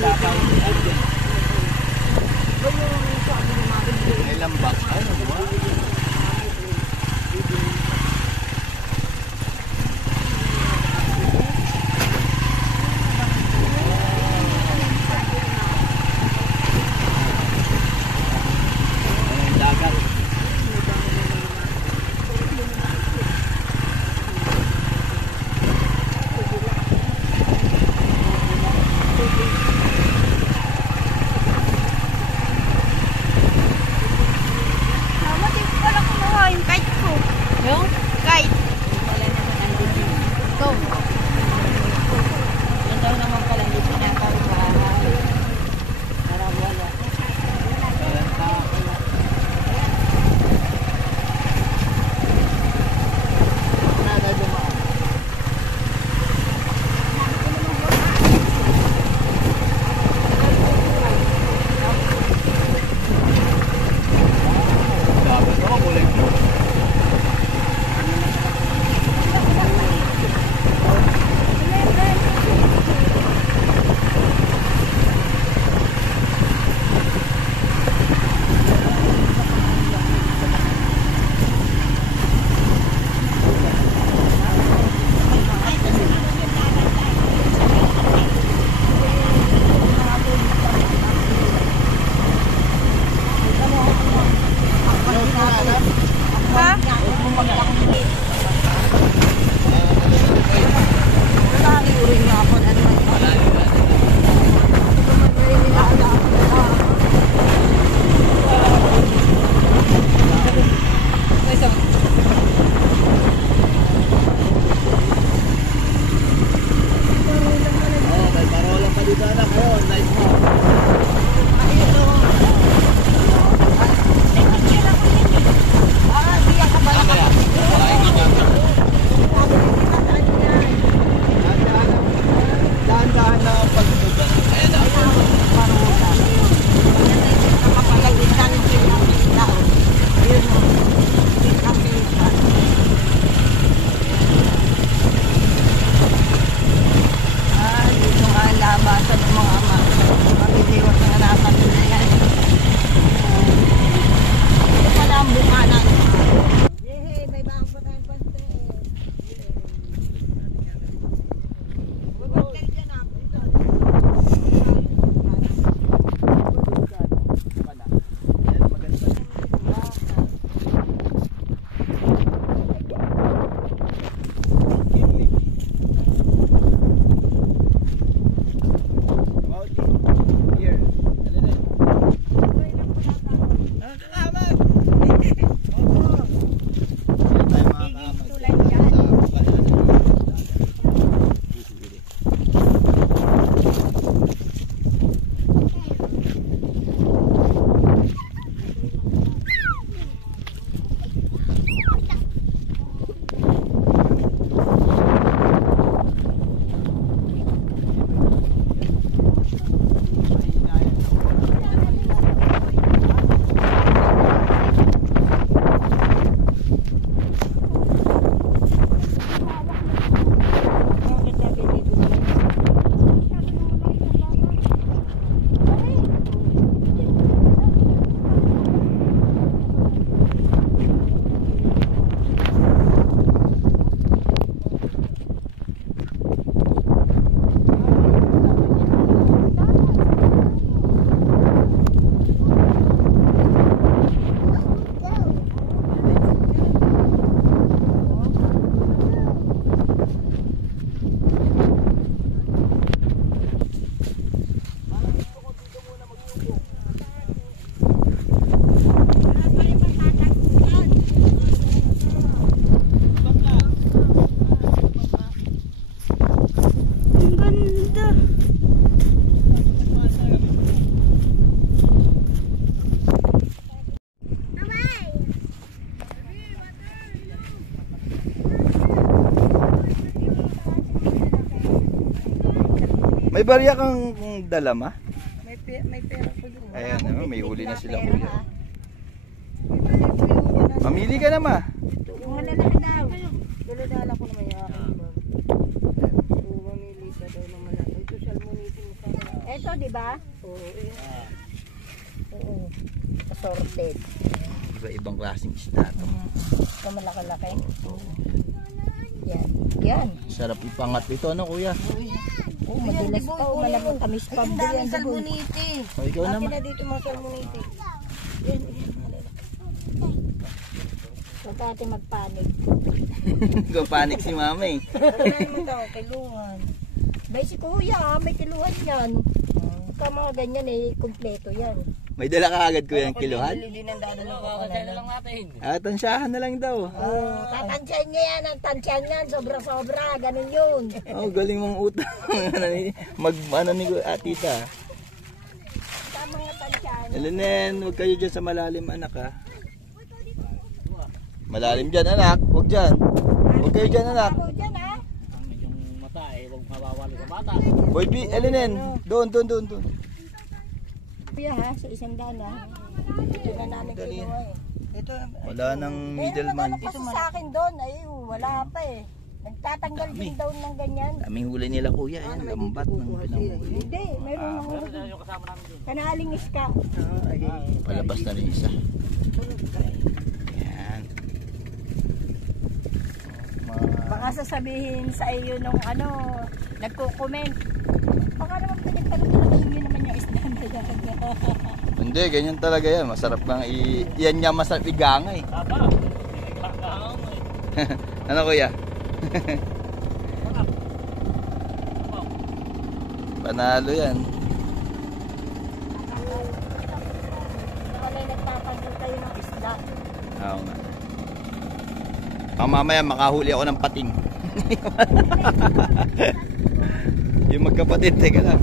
May lambak. Ano ba? May barya kang dala, ma? May pera po doon. Ayan, may huli na sila, kuya. Mamili ka na, ma. Yung malalaki daw. Dala ko naman yung aking bag. Mamili ka daw ng malaki. Ito salmonitin mo sa Ito, di ba? Oo. Oo. Assorted. Iba-ibang klaseng isda to. Ito malaki-laki. Yan. Yan. Sarap ipangat ito, ano kuya? Oh, madalas pa. Malamang tamis pa. Ang daming salmonite. O, ikaw Akin naman. na dito mga salmonite. Yan. Huwag natin magpanik. Panik si mama eh. Wala naman daw, kiluhan. May si kuya, may kiluhan yan. Ka mga ganyan eh, kumpleto yan. May dala ka agad kuya ang kiluhan? Hindi nang dadalo ko na lang natin. Tansyahan na lang daw. Oh, tatansyan niya yan, ang tansyan yan, sobra-sobra, ganun yun. Oh, galing mong utang. Ano ni tita. Sa mga tansyan. Elenen, huwag kayo dyan sa malalim anak ha. Malalim dyan anak, huwag dyan. Huwag kayo dyan anak. Ako dyan ha. Yung mata eh, huwag mawawali sa bata. Boy B, Elenen, doon. Kuya ha, sa isang daan ha. Ito na namin kinuha eh. Ito, Wala nang middleman. Ito sa akin doon, ay wala pa eh. Nagtatanggal din daw ng ganyan. Daming huli nila kuya, yan, lambat ng pinamuli. Hindi, mayroon ng huli. Yung kasama namin din. Kanaling iska. Palabas na rin isa. Yan. Baka sasabihin sa iyo nung nagko-comment. Baka naman pinagtanong yun naman yung isda na yan. Hindi, ganyan talaga yan. Masarap lang yan nga masarap igangay. Tama. Ano kuya? Panalo yan. Nakalay nagtatanggal kayo ng isda. Oo nga. Mamaya makahuli ako ng pating. Yung magkapatid, teka lang.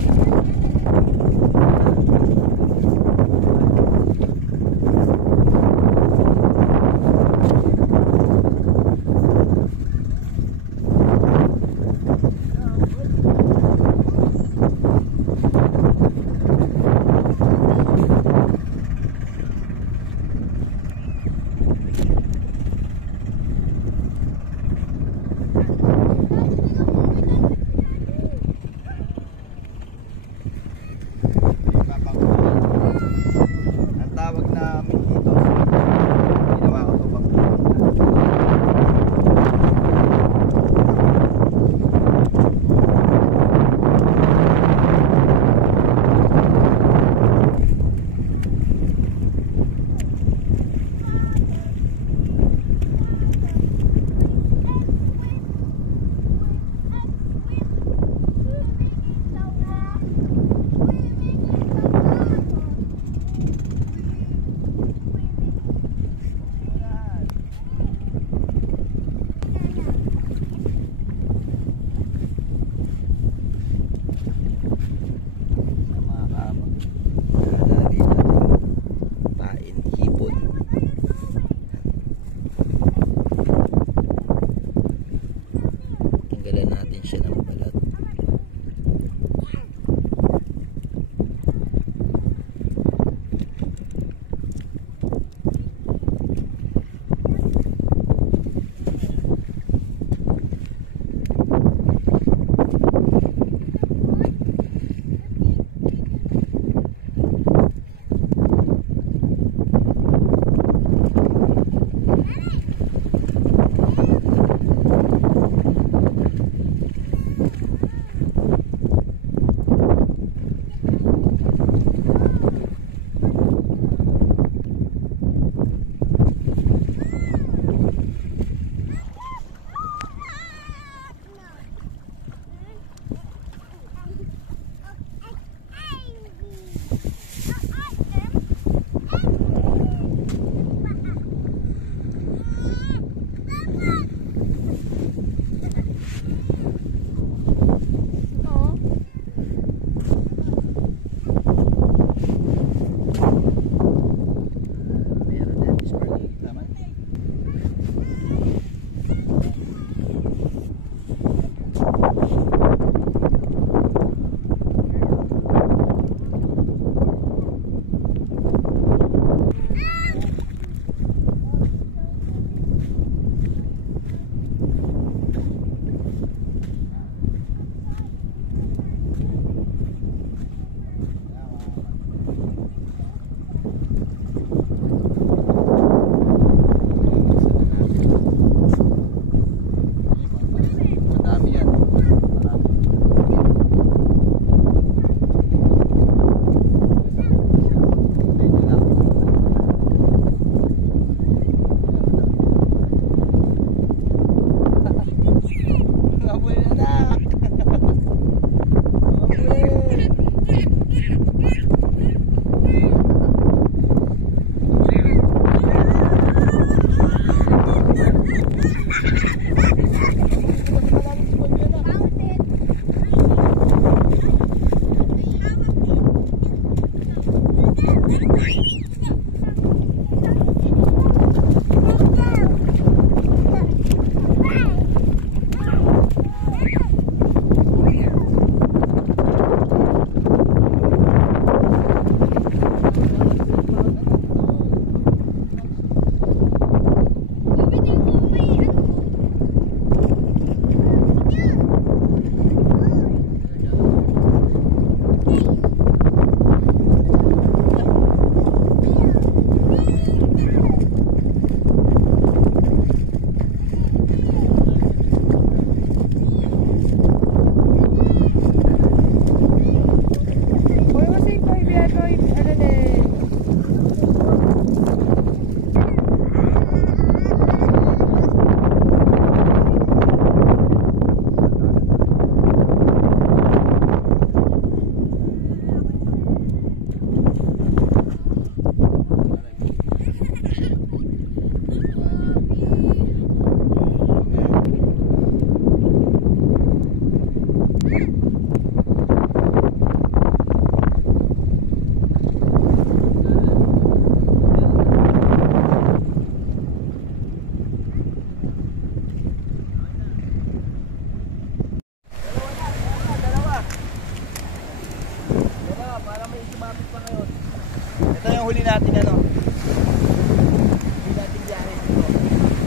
Ito yung huli natin ano. Huli natin biyahe dito.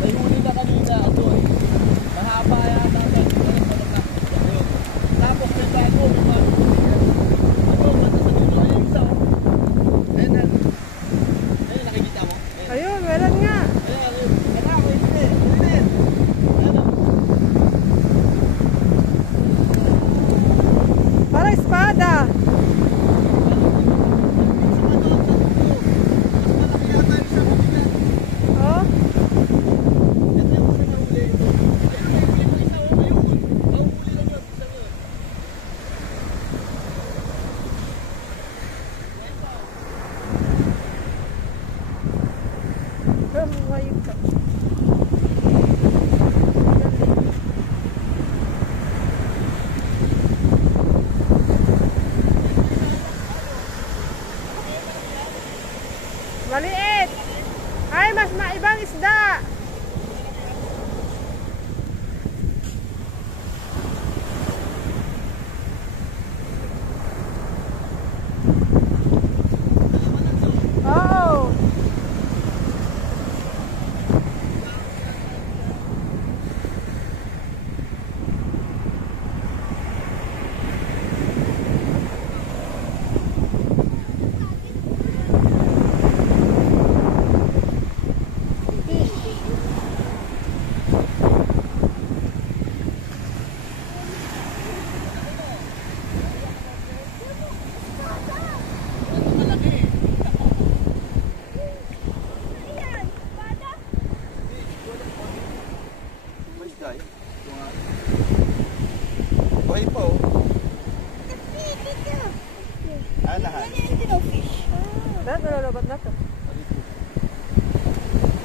May huli na kanina ito eh. Mahaba yata na. Tapos may bago. Ayun, nakikita mo? Ayun, meron nga. Ayun. Parang espada. Oh. Hayop ka. Maliit. Ay, mas maibang isda. Oo. Buhay pa oh. Anahan. Dahil nalalabat na to.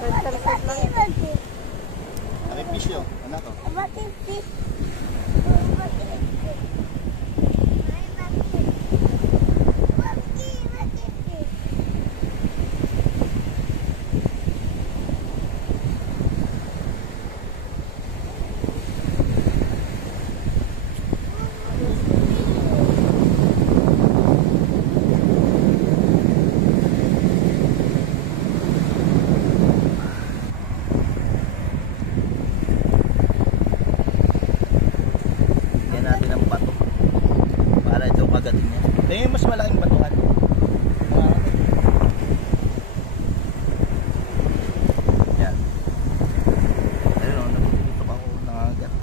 Side lang. Ano yung fish yun? Ano to? Ito yung mas malaking batuhan. Yan. Ayun o, nabututok ako nangagat.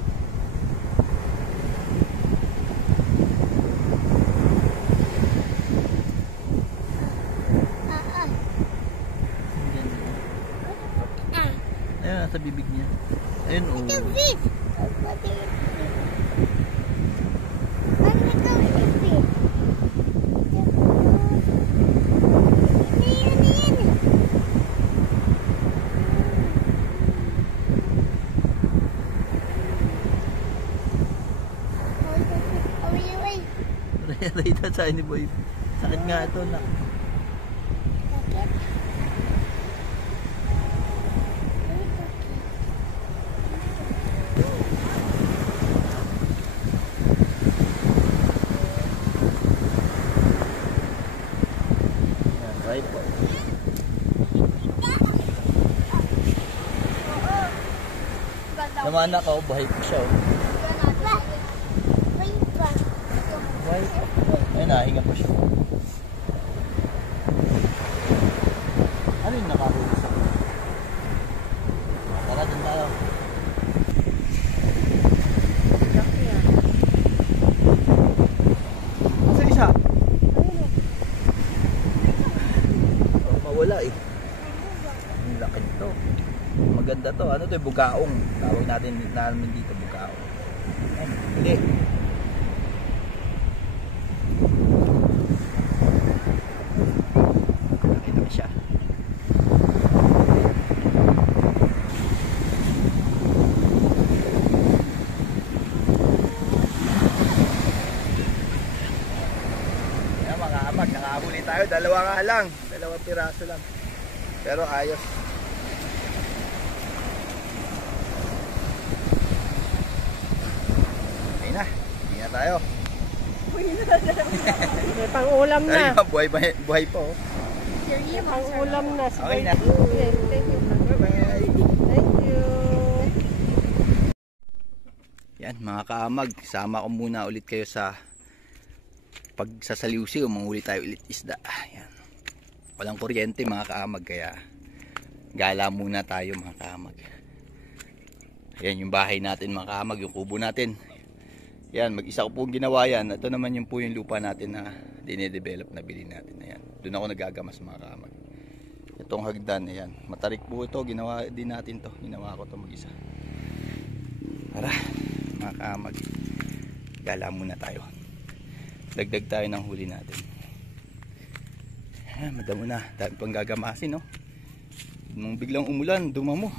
Ayun, nasa bibig niya. Ayun o. Rita sa ni boy. Sakit nga ito na. Right po. Naman ako, buhay po siya. Buhay po. Ayun, nahinga po siya. Ano yung nakahuli sa akin? Tara, dun tayo. Asa isa? Mawala eh. Ang laki to. Maganda to. Ano to? Bugaong. Tawag natin dito bugaong. Hindi. Siya. Ayan mga amag, nakahuli tayo. Dalawa nga lang. Dalawang piraso lang. Pero ayos. Okay na. Hindi na tayo. May pang-ulam na. Ay, buhay pa oh. May pang-ulam na. Okay na. Okay, thank you. Bye-bye. Thank you. Yan mga kaamag, sama ko muna ulit kayo sa pagsasaliwsiw, manghuli tayo ulit isda. Yan. Walang kuryente mga kaamag, kaya gala muna tayo mga kaamag. Ayan yung bahay natin mga kaamag, yung kubo natin. Yan, mag-isa ko po ginawa yan. Ito naman yung po yung lupa natin na dinedevelop na bilhin natin. Ayan. Doon ako nagagamas mga kaamag. Itong hagdan, ayan. Matarik po ito, ginawa din natin to. Ginawa ko to mag-isa. Tara mga kaamag, gala muna tayo, dagdag tayo ng huli natin. Madamo na, dami pang gagamasin no? Nung biglang umulan, dumamo.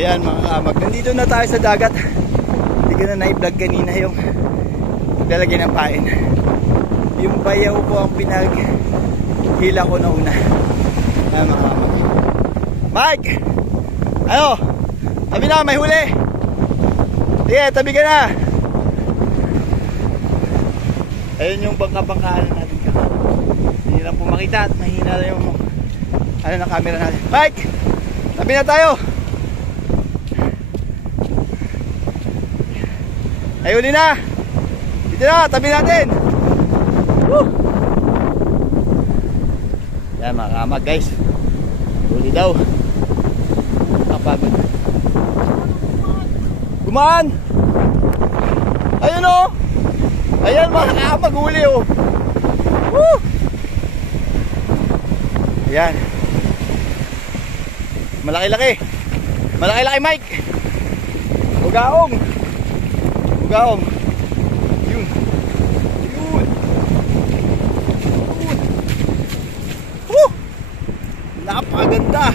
Ayan mga kaamag, nandito na tayo sa dagat. Hindi ko na na-vlog kanina yung lalagyan ng pain. Yung bayaw ko ang pinaghila ko na una. Ayan mga kaamag. Mike! Ano? Tabi na, may huli! Sige, tabi ka na! Ayun yung bangka-bangkaan natin. Hindi lang po makita at mahina lang yung ano na camera natin. Mike! Tabi na tayo! Ay, huli na! Dito na, tabi natin! Woo! Yan mga kamag guys. Huli daw. Nakapagod. Gumaan! Ayun o! Ayan mga kamag, huli o! Woo! Ayan. Malaki-laki. Malaki-laki Mike. Ugaong. Ugaong. Yun. Yun. Yun. Woo! Napakaganda.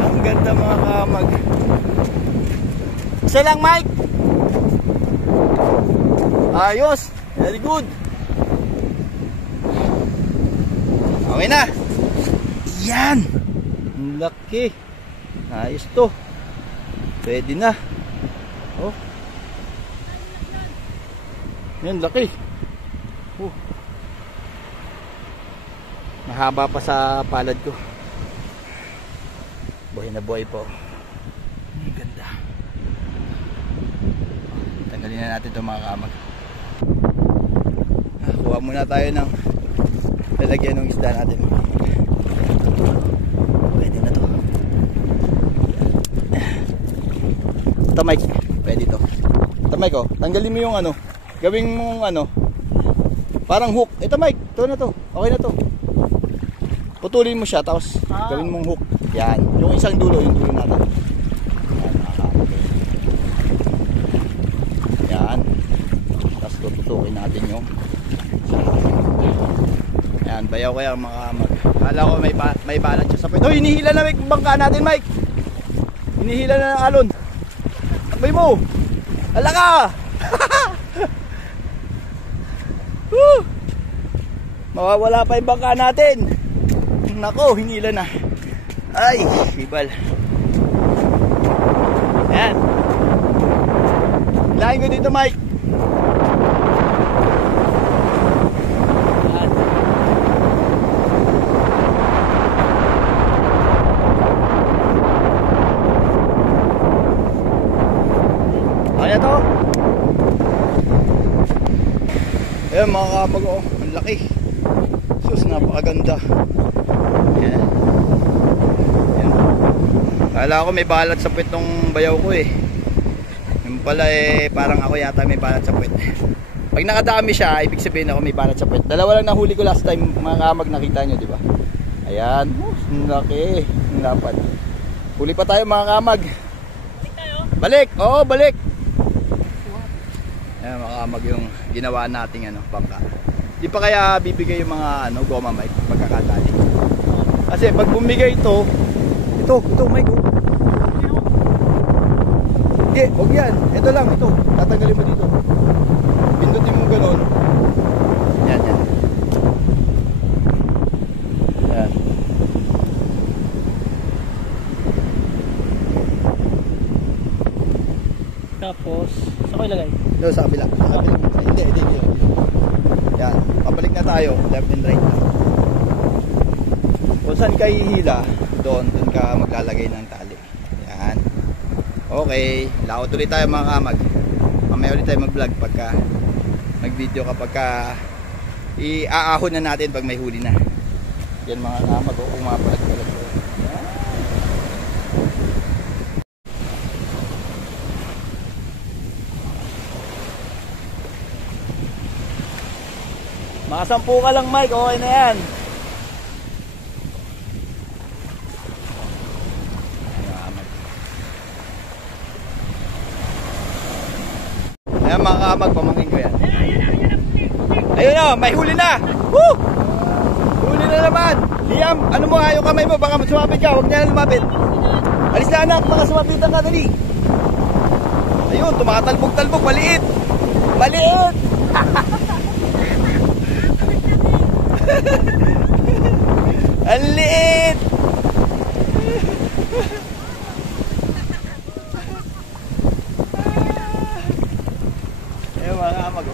Ang ganda mga kamag. Isa lang Mike. Ayos. Very good. Okay na. Yan. Ang laki. Ayos to. Pwede na. Oh. Yan, laki. Oh. Mahaba pa sa palad ko. Buhay na buhay po. Ang ganda. Tanggalin na natin ito mga kamag. Kuha muna tayo ng lalagyan ng isda natin. Pwede na to. Ito Mike, pwede to. Ito Mike oh, tanggalin mo yung ano, gawin mong ano, parang hook. Ito Mike, ito na to, okay na to. Putulin mo siya, tapos gawin mong hook. Yan, yung isang dulo, yung dulo natin. Yan, tapos tututukin natin yung yan, bayaw kaya mga kamag. Kala ko may balat siya sa puwet. Oh, hinihila na yung bangka natin, Mike. Hinihila na ng alon. Takbay mo. Ala ka. Mawawala pa yung bangka natin. Nako, hinihila na. Ay, ibal. Yan. Hilahin ko dito, Mike. Kaya to. Ayan mga kamag, oh, ang laki. Sus, napakaganda. Ayan. Ayan. Kala ko may balat sa puwet ng bayaw ko eh. Yung pala eh, parang ako yata may balat sa puwet. Pag nakadami siya, ibig sabihin ako may balat sa puwet. Dalawa lang nahuli ko last time mga kamag, nakita nyo, di ba? Ayan. Ang laki. Ang lapad. Huli pa tayo mga kamag. Balik tayo? Balik! Oo, balik! Ayan mga kamag yung ginawa nating ano, bangka. Di pa kaya bibigay yung mga ano, goma Mike pagkakatali. Kasi pag bumigay ito Mike. Hindi, huwag yan. Ito lang, ito. Tatanggalin mo dito. Pindutin mo gano'n. Yan. Yan. Tapos, saan ko ilagay? Doon sa kabila. Hindi. Yan. Pabalik na tayo. Left and right. Kung saan ka hihila, doon ka maglalagay ng tali. Yan. Okay. Laot ulit tayo mga kamag. Mamaya ulit tayo mag-vlog pagka mag-video kapag iaahon na natin pag may huli na. Yan mga kamag. Umapalag-palag. Makasampu ka lang Mike, okay na yan. Ayan mga kamag, pamangkin ko yan. Ayun na, may huli na. Woo! Huli na naman. Liam, ano mo, yung kamay mo, baka sumapit ka, huwag niya na lumapit. Alis na anak, baka sumapitan ka dali. Ayun, tumakatalbog-talbog, maliit. Maliit! Ang liit! Ayun mga kamag.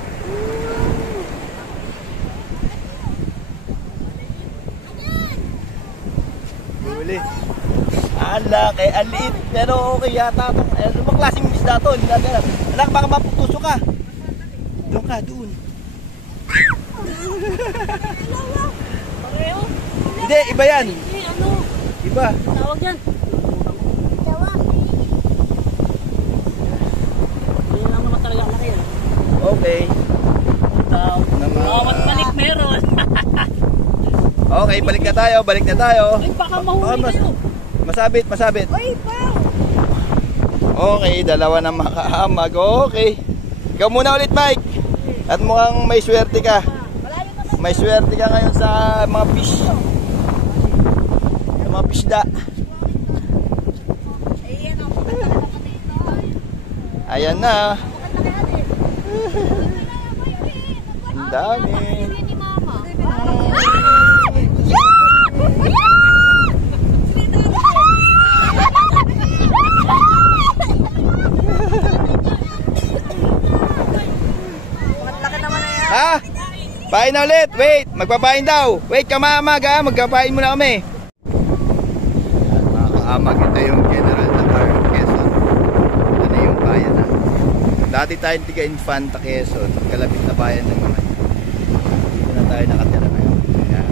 Huli. Ala, kay aliit. Pero okay yata ito. Ano bang klaseng isda to? Hindi natin alam. Anak, baka maputuso ka. Doon ka, doon. Pareho. Hindi, iba yan. Ano? Iba. Tawag yan. Yun lang naman talaga laki yan. Okay. Bawat balik meron. Okay, balik na tayo, balik na tayo. Ay, baka mahuli kayo. Masabit, masabit. Ay, pao. Okay, dalawa na makahamag. Okay. Ikaw muna ulit, Mike. At mukhang may swerte ka. May swerte ka ngayon sa mga fish. Sa mga fishda. Ayan na. Ang dami. Ha? Pain na ulit. Wait. Magpapain daw. Wait, kamaamag ha. Magpapain muna kami. Mga kaamag, ito yung General Natar, Quezon. Ito na yung bayan na. Dati tayong tiga Infanta, Quezon. Kalapit na bayan lang naman. Dito na tayo nakatira ngayon. Ayan.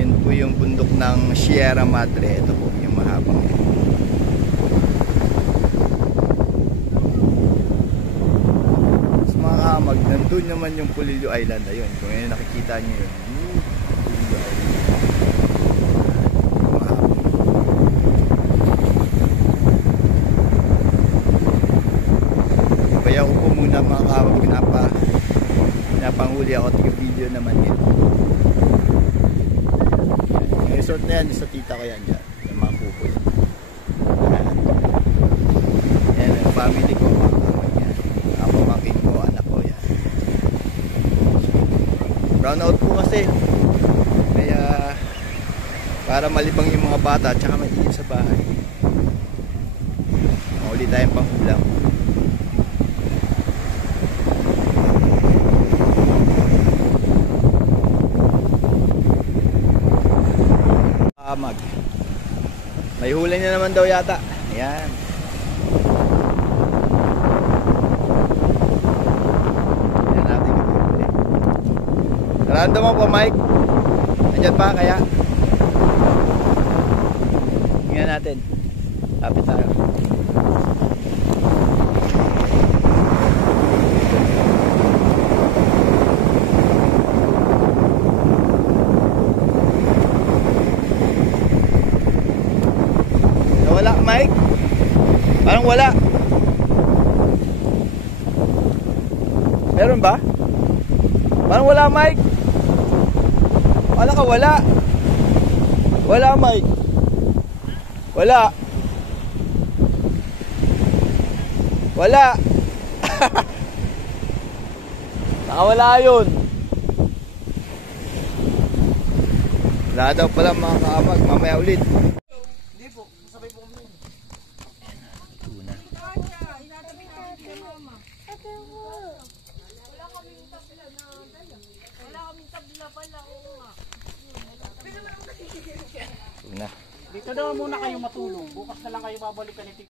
Yun po yung bundok ng Sierra Madre. Ito po yung mahabang. Nandun naman yung Pulilio Island. Ayun, kung yun nakikita nyo yun. Pulilio Island. Kaya ko po muna mga kahabang pinapanghuli ako. Tiga-video naman yun. Yung resort na yan, sa tita ko yan dyan. Yung mga kupoy. Yan, yung family ko. Pamangkin ko, anak ko yan. Brown out po kasi. Kaya para malibang yung mga bata at saka mainit sa bahay. Mahuli tayong panghulang. Amag. May huli na naman daw yata. Ayan. Random mo po, Mike. Nandiyan pa kaya? Tingnan natin. Lapit tayo. Nawala, Mike? Parang wala. Meron ba? Parang wala, Mike. Wala ka, wala. Wala, Mike. Wala. Wala. Nakawala yun. Wala daw pala mga kaamag. Mamaya ulit. Hindi po. Masabay po kami. Tuna. Tuna. Dito daw muna kayo matulog. Bukas na lang kayo babalik ka ni